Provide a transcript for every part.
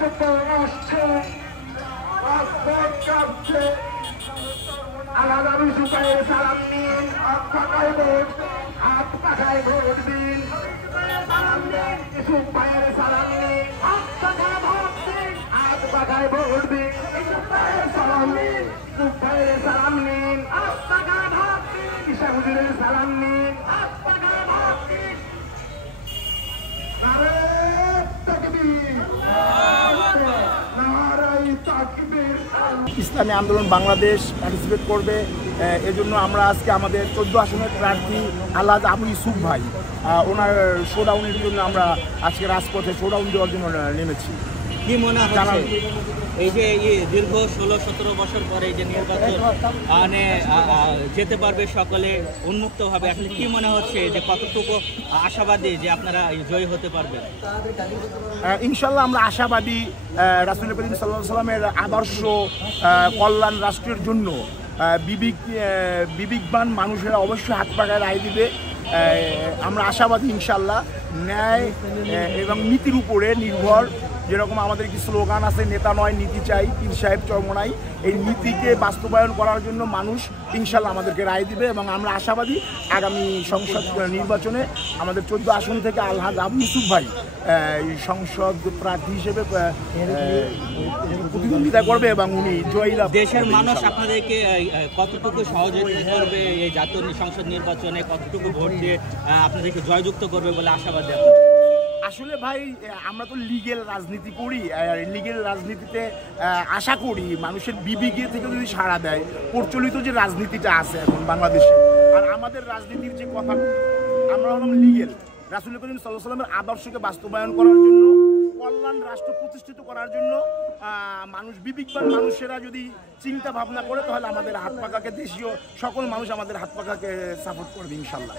থেকে আসছে আলাদা সুপায় সালাম নিন, পাকায় ভোট, হাত পাখায় ভোট দিন, সুপায়ের সালাম নিন, হাত পাখায় ভোট দিন, হাত পাখায় ভোট দিন, সুপায়ের সালাম নিন, সুপায়ের সালাম নিন, হাত পাখায় ভোট দিন, ঈশা হুজুরের সালাম নিন, হাত পাখায় ভোট দিন। নারে তাকবীর, নারায়ে তাকবীর। ইসলামী আন্দোলন বাংলাদেশ পার্টিসিপেট করবে, এজন্য আমরা আজকে আমাদের 14 আসনের প্রার্থী আলহাজ আবু ইউসুফ ভাই ওনার শোডাউনের জন্য আমরা আজকে রাজপথে শোডাউন দেওয়ার জন্য নেমেছি। কি মনে হচ্ছে এই যে দীর্ঘ 16-17 বছর পরে এই যে নির্বাচন মানে যেতে পারবে সকলে উন্মুক্তভাবে, আসলে কি মনে হচ্ছে যে কতটুকু আশাবাদী যে আপনারা জয়ী হতে পারবেন? ইনশাল্লাহ আমরা আশাবাদী। রাসূল করিম সাল্লাল্লাহু আলাইহি ওয়াসাল্লামের আদর্শ কল্যাণ রাষ্ট্রের জন্য বিবেকবান মানুষেরা অবশ্যই হাত পাখায় রায় দিবে। আমরা আশাবাদী ইনশাল্লাহ। ন্যায় এবং নীতির উপরে নির্ভর, যেরকম আমাদের কি স্লোগান আছে, নেতা নয় নীতি চাই, পীর সাহেব চরমোনাই, এই নীতিকে বাস্তবায়ন করার জন্য মানুষ ইনশাল্লাহ আমাদেরকে রায় দিবে এবং আমরা আশাবাদী আগামী সংসদ নির্বাচনে আমাদের 14 আসন থেকে আলহাজ আবু ইউসুফ ভাই সংসদ প্রার্থী হিসেবে প্রতিদ্বন্দ্বিতা করবে এবং উনি জয়লাভ। দেশের মানুষ আপনাদেরকে কতটুকু সহযোগিতা করবে এই জাতীয় সংসদ নির্বাচনে, কতটুকু ভোট দিয়ে আপনাদেরকে জয়যুক্ত করবে বলে আশাবাদী? আসলে ভাই আমরা তো লিগেল রাজনীতি করি, লিগেল রাজনীতিতে আশা করি মানুষের বিবেকে থেকে যদি সাড়া দেয়, প্রচলিত যে রাজনীতিটা আছে এখন বাংলাদেশে আর আমাদের রাজনীতির যে কথা, আমরা হলাম লিগেল। রাসূল করিম সাল্লাল্লাহু আলাইহি ওয়াসাল্লামের আদর্শকে বাস্তবায়ন করার জন্য, কল্যাণ রাষ্ট্র প্রতিষ্ঠিত করার জন্য মানুষ বিবেকবান মানুষেরা যদি চিন্তা ভাবনা করে তাহলে আমাদের হাত পাখাকে, দেশীয় সকল মানুষ আমাদের হাত পাখাকে সাপোর্ট করবে ইনশাল্লাহ।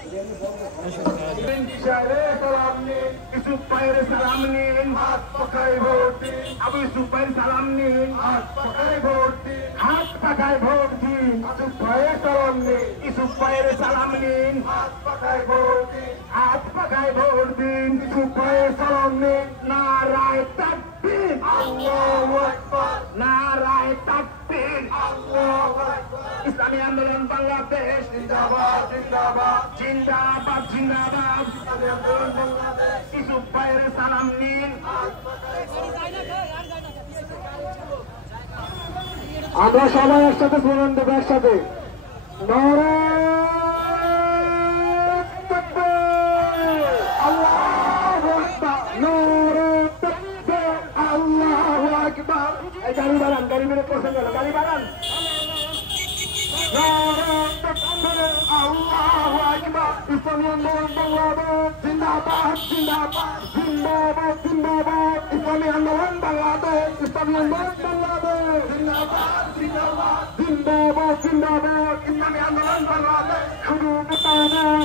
নারায়ে তাকবীর, আল্লাহু আকবার, নারায়ে তাকবীর, আল্লাহু আকবার। ইসলামী আন্দোলন বাংলাদেশ জিন্দাবাদ, জিন্দাবাদ, জিন্দাবাদ, জিন্দাবাদ। ইসলামী আন্দোলন বাংলাদেশ, ইউসুফ ভাইয়ের সালাম নিন। আমরা সবাই একসাথে স্লোগান দেবো, একসাথে নারায়ে তাকবীর, আল্লাহু আকবার, নারায়ে তাকবীর, আল্লাহু আকবার। এই গাড়ি বাড়ান, গাড়ি মেরে পছন্দ হলো, গাড়ি বাড়ান। নারায়ে তাকবীর, আল্লাহু আকবার। ইসলামী আন্দোলন বাংলাদেশ জিন্দাবাদ, জিন্দাবাদ, জিন্দাবাদ, জিন্দাবাদ। ইসলামী আন্দোলন বাংলাদেশ, ইসলামী আন্দোলন বাংলাদেশ জিন্দাবাদ, জিন্দাবাদ, জিন্দাবাদ, জিন্দাবাদ। ইসলামী আন্দোলন বাংলাদেশ শুধু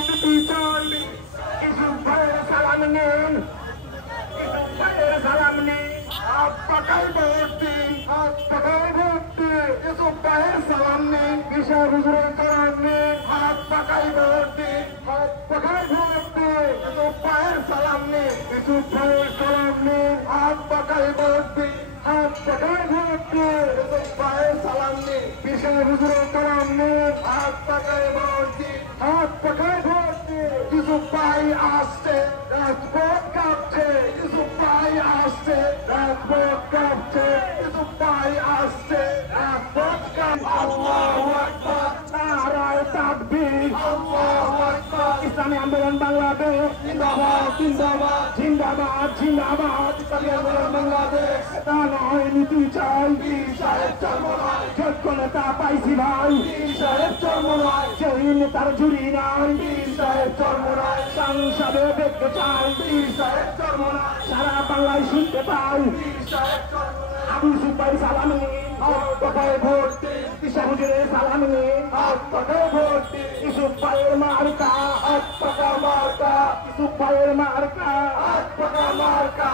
নীতি চাই। ইউসুফ ভাইয়ের সালাম নিন, ইউসুফ ভাইয়ের সালাম নিন, হাত পাখায় ভোট দিন, হাত পাখায় ভোট দিন। ইউসুফ ভাইয়ের সালাম নিন, ঈশা হুজুরের সালাম নিন, হাত পাখায় ভোট দিন, হাত পাখায় ভোট দিন। ইউসুফ ভাইয়ের সালাম নিন, ইউসুফ ভাইয়ের সালাম নিন, হাত পাখায় ভোট দিন, হাত পাখায় ভোট দিন। ইউসুফ ভাইয়ের সালাম নিন, ঈশা হুজুরের সালাম নিন, হাত পাখায় ভোট দিন, হাত পাখায় ভোট দিন। ইউসুফ ভাই আসছে, রাজপথ কাঁপছে। ইউসুফ ভাই আসছে, রাজপথ কাঁপছে। ইউসুফ ভাই আসছে, রাজপথ কাঁপছে। আল্লাহু আকবার, নারায়ে তাকবীর, আল্লাহু আকবার। ইসলামী আন্দোলন বাংলাদেশ জিন্দাবাদ, জিন্দাবাদ, জিন্দাবাদ, জিন্দাবাদ। ইসলামী আন্দোলন বাংলাদেশ তা নয় নীতি চাই, পীর সাহেব চরমোনাই। যোগ্য নেতা পাইছি ভাই, পীর সাহেব চরমোনাই। সেই নেতার ঝুরি নাই, পীর সাহেব চরমোনাই। সংসদে দেখতে চাই, পীর সাহেব চরমোনাই। সারা বাংলায় শুনতে পাই, পীর সাহেব চরমোনাই। আবু ইউসুফ ভাই সালাম নিন, হাত পাখায় ভোট দিন। ঈশা হুজুরের সালাম নিন, হাত পাখায় ভোট দিন। ইউসুফ ভাইয়ের মার্কা, হাত পাখা মার্কা। ইউসুফ ভাইয়ের মার্কা, হাত পাখা মার্কা।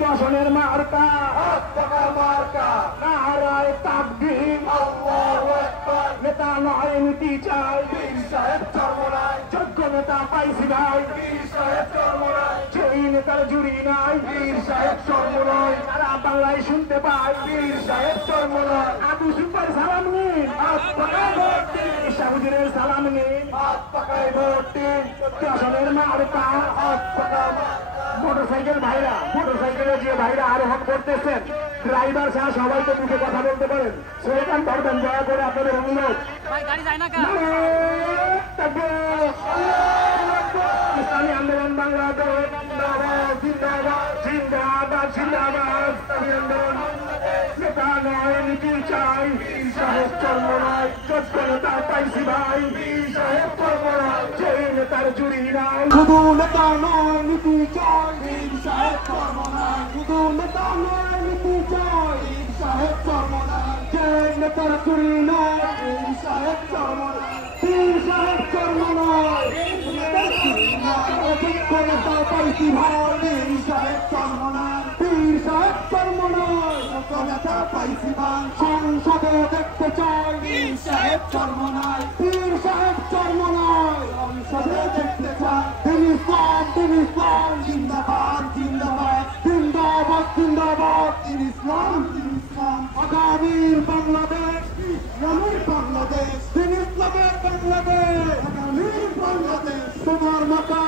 দশনের মার্কা, হাত পাখা মার্কা। নারায়ে তাকবীর, আল্লাহু আকবার। নেতা নয় নীতি চাই, পীর সাহেব চরমোনাই। যোগ্য নেতা পাইছি ভাই, পীর সাহেব চরমোনাই। সেই নেতার জুড়ি নাই, পীর সাহেব চর্মনয়, সারা বাংলায় শুনতে পাই পীর সাহেব চর্মনয়। আবু সুপার সালাম নিন, হাত পাকায় ভোট দিন, শাহুজুরের সালাম নিন, হাত পাকায় ভোট দিন, আসনের মার্কা হাত পাকা। মোটরসাইকেল ভাইরা, মোটরসাইকেলে যে ভাইরা আরোহণ করতেছেন, ড্রাইভার ছাড়া সবাই তো মুখে কথা বলতে পারেন, স্লোগান ধরবেন দয়া করে আপনাদের অনুরোধ। ইসলামী আন্দোলন বাংলাদেশ জিন্দাবাদ, জিন্দাবাদ, জিন্দাবাদ। ইসলামী আন্দোলন নেতা নয়, নীতি চাই, পীর সাহেব চর্মনয়, যোগ্য নেতা পাইছি ভাই, পীর সাহেব চর্মনয়, সেই নেতার জুড়ি নাই। শুধু নেতা নয়, নীতি চাই, পীর সাহেব চর্মনয়, শুধু নেতা নয়, নীতি চাই, পীর সাহেব চর্মনয়, সেই নেতার জুড়ি নাই, পীর সাহেব চর্মনয়, পীর সাহেব চর্মনয়, যোগ্য নেতা পাইছি ভাই, পীর সাহেব চর্মনয়, পীর সাহেব চর্মনয়, যোগ্য নেতা পাইছি ভাই, সংসদে দেখতে চাই, পীর সাহেব চর্মনয়, পীর সাহেব চর্মনয়, সংসদে দেখতে চাই। দিন ইসলাম, দিন ইসলাম, জিন্দাবাদ, জিন্দাবাদ, জিন্দাবাদ, জিন্দাবাদ, দিন ইসলাম, দিন ইসলাম, আগামীর বাংলাদেশ, ইসলামের বাংলাদেশ, দিন ইসলামের বাংলাদেশ, আগামীর বাংলাদেশ, তোমার মাতা।